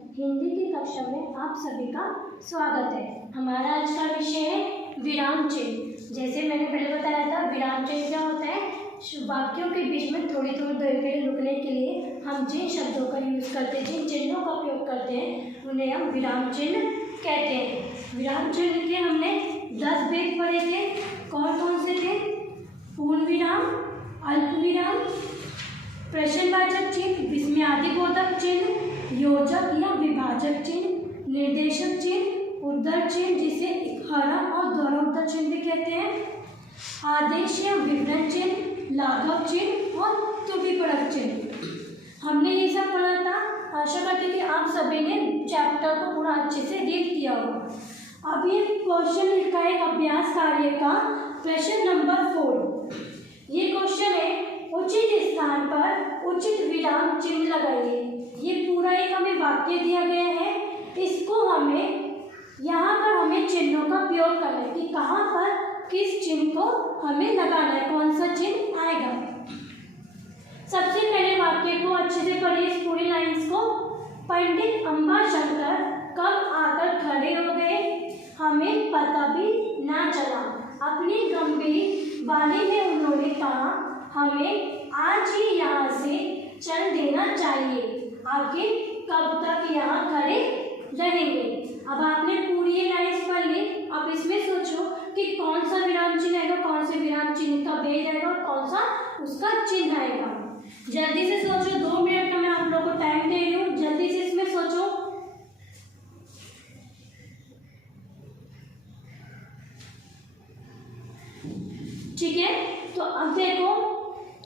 हिंदी की कक्षा में आप सभी का स्वागत है। हमारा आज का विषय है विराम चिन्ह। जैसे मैंने पहले बताया था, विराम चिन्ह क्या होता है? वाक्यों के बीच में थोड़ी थोड़ी देर के लिए रुकने के लिए हम जिन शब्दों का यूज़ करते हैं, जिन चिन्हों का उपयोग करते हैं, उन्हें हम विराम चिन्ह कहते हैं। विराम चिन्ह के हमने 10 भेद पढ़े थे। कौन कौन से थे? पूर्ण विराम, अल्प विराम, प्रश्नवाचक चिन्ह, विस्मयादिबोधक चिन्ह, योजक या विभाजक चिन्ह, निर्देशक चिन्ह, उद्धरण चिन्ह जिसे हरा और दोहरा उद्धरण चिन्ह भी कहते हैं, आदेश या विवरण चिन्ह, लाघव चिन्ह और त्रुटिपरक चिन्ह। हमने ये सब पढ़ा था। आशा करते हैं कि आप सभी ने चैप्टर को पूरा अच्छे से देख दिया होगा। अब ये क्वेश्चन का एक अभ्यास कार्य का प्रश्न नंबर 4। ये क्वेश्चन है, उचित स्थान पर उचित विराम चिन्ह लगाइए। ये पूरा एक हमें वाक्य दिया गया है। इसको हमें यहाँ पर हमें चिन्हों का उपयोग करना है कि कहाँ पर किस चिन्ह को हमें लगाना है, कौन सा चिन्ह आएगा। सबसे पहले वाक्य को अच्छे से पढ़िए, इस पूरी लाइन्स को। पंडित अंबाशंकर कब आकर खड़े हो गए, हमें पता भी ना चला। अपनी गंभीर वाणी में उन्होंने कहा, हमें आज ही यहाँ से चल देना चाहिए। आखिर कब तक यहाँ खड़े रहेंगे? अब आपने पूरी ये लाइन्स पढ़ ली। अब इसमें सोचो कि कौन सा विराम चिन्ह आएगा, कौन से विराम चिन्ह का भेद आएगा और कौन सा उसका चिन्ह आएगा। जल्दी से सोचो, 2 मिनट का मैं आप लोगों को टाइम दे रही हूँ। जल्दी से इसमें सोचो। ठीक है, तो अब देखो,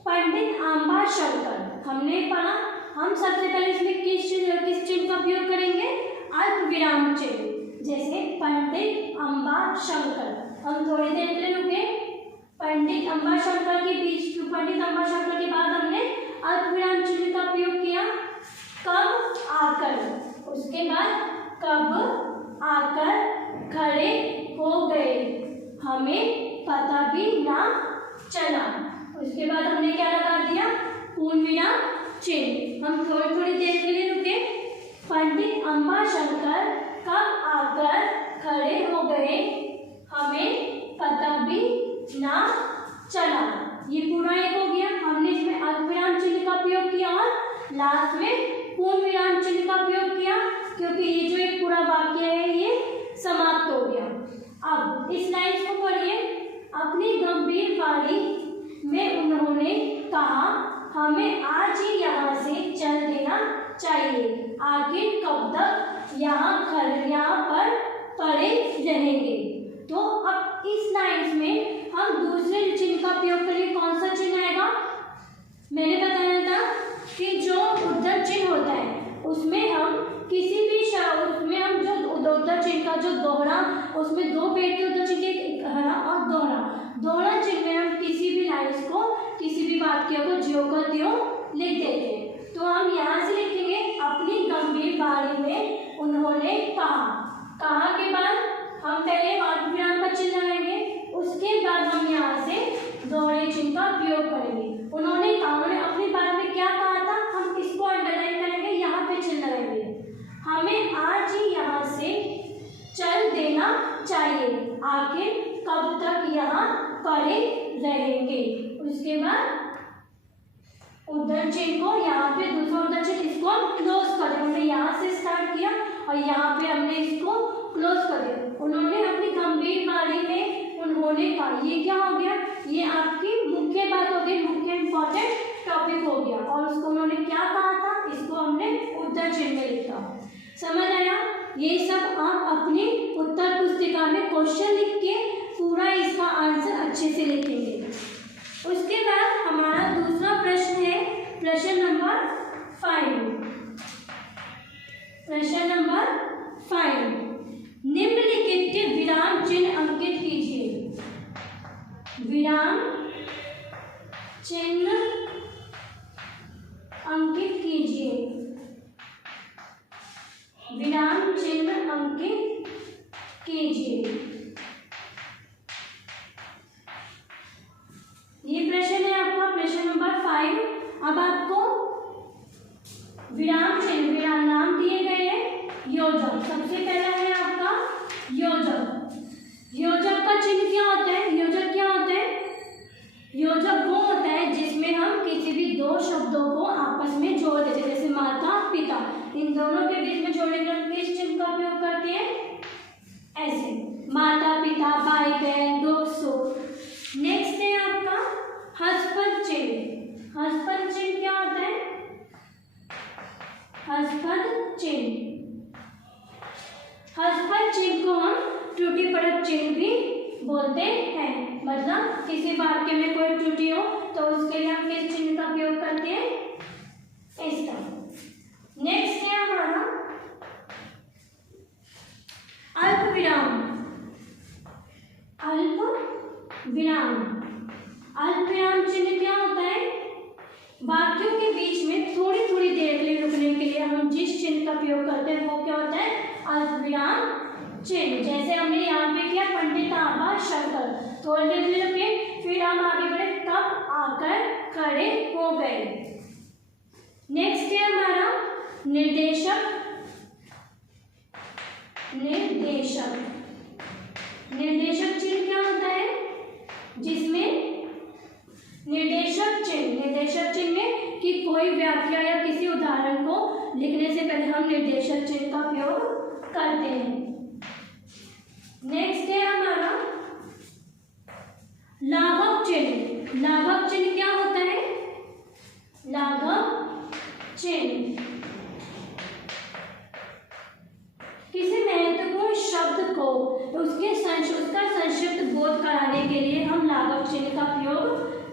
पंडित अंबाशंकर हमने पढ़ा। हम सबसे पहले इसमें किस चिन्ह का उपयोग करेंगे? अल्प विराम चिन्ह। जैसे पंडित अंबाशंकर, हम थोड़ी देर के लिए रुके। पंडित अंबाशंकर के बीच, पंडित अंबाशंकर के बाद हमने अल्प विराम चिन्ह का उपयोग किया। कब आकर, उसके बाद कब आकर खड़े हो गए, हमें पता भी ना चला। उसके बाद हमने क्या लगा दिया? पूर्ण विराम चिन्ह। हम थोड़ी थोड़ी देर के लिए रुके। पंडित अंबाशंकर कब आकर खड़े हो गए, हमें पता भी ना चला। ये पूरा एक हो गया। हमने इसमें अल्प विराम चिन्ह का उपयोग किया और लास्ट में पूर्ण विराम चिन्ह का उपयोग किया, क्योंकि ये जो एक पूरा वाक्य है ये समाप्त हो गया। अब इस लाइन को पढ़िए। अपनी गंभीर वाणी में उन्होंने कहा, हमें आज ही यहाँ से चल देना चाहिए। आखिर कब तक यहाँ पर पड़े रहेंगे? तो अब इस लाइन में हम दूसरे चिन्ह का उपयोग करेंगे। कौन सा चिन्ह आएगा? मैंने बताया था कि जो उद्धरण चिन्ह होता है उसमें हम किसी भी उसमें हम जो उद्धरण चिन्ह का जो दोहरा, उसमें 2 भेद के उद्धरण चिन्ह, एक हरा और दोहरा। दोहरा चिन्ह में हम किसी भी लाइन्स को, किसी भी वाक्य को ज्यों का त्यों लिख देते हैं। तो हम यहाँ से लिखेंगे, अपनी गंभीर वाणी में उन्होंने कहा। कहा के बाद हम पहले अल्प विराम का चिन्ह लगाएंगे, उसके बाद हम यहाँ से दोहरे चिन्ह का उपयोग करेंगे। उन्होंने कहा, उन्होंने अपनी बात में क्या कहा था, हम इसको अंडरलाइन करेंगे, यहाँ पे चिन्ह लगाएंगे। हमें आज ही यहाँ से चल देना चाहिए। आखिर कब तक यहाँ पड़े रहेंगे? उसके बाद उद्धरण चिन्ह को यहाँ पे, दूसरा उद्धरण चिन्ह, इसको हम क्लोज कर दें। हमने यहाँ से स्टार्ट किया और यहाँ पे हमने इसको क्लोज कर दिया। उन्होंने अपनी गंभीर वाणी में उन्होंने कहा, ये क्या हो गया? ये आपकी मुख्य बात हो गई, मुख्य इंपॉर्टेंट टॉपिक हो गया। और उसको उन्होंने क्या कहा था, इसको हमने उद्धरण चिन्ह में लिखा। समझ आया? ये सब आप अपनी उत्तर पुस्तिका में क्वेश्चन लिख के पूरा इसका आंसर अच्छे से लिखेंगे। उसके बाद हमारा दूसरा प्रश्न है प्रश्न नंबर 5। प्रश्न नंबर 5, निम्नलिखित के विराम चिन्ह अंकित कीजिए। विराम चिन्ह अंकित कीजिए। विराम चिन्ह अंकित कीजिए। ये प्रश्न है आपका प्रश्न नंबर 5। अब आपको विराम चिन्ह, विराम नाम दिए गए हैं, जोड़ने के लिए हम किस चिन्ह का उपयोग करते हैं? ऐसे, माता पिता, भाई बहन, दुख सुख। नेक्स्ट है आपका हस्तपद चिन्ह। हस्तपद चिन्ह क्या होता है? हस्तपद चिन्ह, हस्तपद चिन्ह को हम त्रुटि परक चिन्ह भी बोलते हैं। मतलब किसी वाक्य में कोई त्रुटि हो तो उसके लिए हम किस चिन्ह का उपयोग करते हैं? इसका। नेक्स्ट है हमारा अल्प विराम। अल्प विराम, अल्प विराम चिन्ह क्या होता है? वाक्यों के बीच में थोड़ी थोड़ी देर के लिए रुकने के लिए हम जिस चिन्ह का उपयोग करते हैं वो क्या होता है? अल्प विराम चिन्ह। जैसे हमने यहाँ पे किया पंडित आंबा शंकर, थोड़ी देर के लिए रुके, फिर हम आगे बढ़े, तब आकर खड़े हो गए। नेक्स्ट है हमारा निर्देशक। निर्देशक, निर्देशक चिन्ह क्या होता है? जिसमें निर्देशक चिन्ह में कि कोई व्याख्या या किसी उदाहरण को लिखने से पहले हम निर्देशक चिन्ह का उपयोग करते हैं। नेक्स्ट है हमारा लाघव चिन्ह। लाघव चिन्ह क्या होता है? लाघव चिन्ह किसी महत्वपूर्ण शब्द को उसका संक्षिप्त बोध कराने के लिए हम लाघव चिन्ह का उपयोग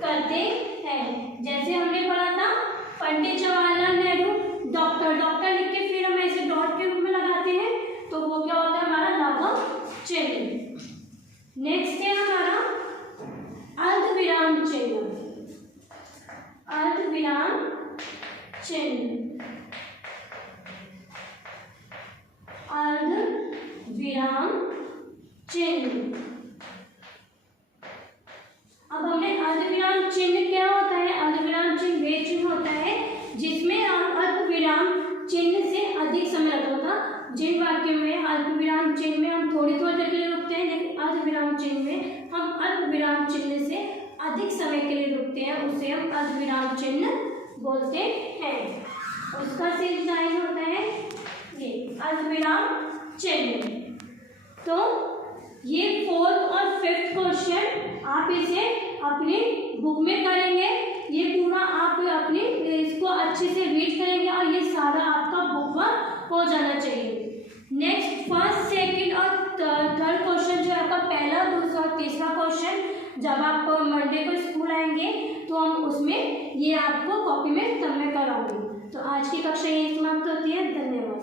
करते हैं। जैसे हमने पढ़ा था पंडित जवाहरलाल नेहरू, डॉक्टर, डॉक्टर लिख के फिर हम ऐसे डॉट के रूप में लगाते हैं, तो वो क्या होता है? हमारा लाघव चिन्ह। नेक्स्ट है हमारा अर्धविराम चिन्ह। अर्धविराम चिन्ह, अर्धविराम चिन्ह। अब हमने अर्धविराम चिन्ह क्या होता है? अर्धविराम चिन्ह वे चिन्ह होता है जिसमें हम अल्पविराम चिन्ह से अधिक समय लगता था। जिन वाक्यों में अल्पविराम चिन्ह में हम थोड़ी थोड़ी देर के लिए रुकते हैं, लेकिन अर्धविराम चिन्ह में हम अल्पविराम चिन्ह से अधिक समय के लिए रुकते हैं, उसे हम अर्धविराम चिन्ह बोलते हैं। उसका सिर्फ साइन होता है ये अर्धविराम चिन्ह। तो ये 4th और 5th क्वेश्चन आप इसे अपनी बुक में करेंगे। ये पूरा आप अपनी इसको अच्छे से रीड करेंगे और ये सारा आपका बुक में हो जाना चाहिए। नेक्स्ट फर्स्ट, सेकंड और थर्ड क्वेश्चन जो है आपका पहला, दूसरा और तीसरा क्वेश्चन जब आप मंडे को स्कूल आएंगे तो हम उसमें ये आपको कॉपी में तब में कराऊंगी। तो आज की कक्षा यही समाप्त होती है। धन्यवाद।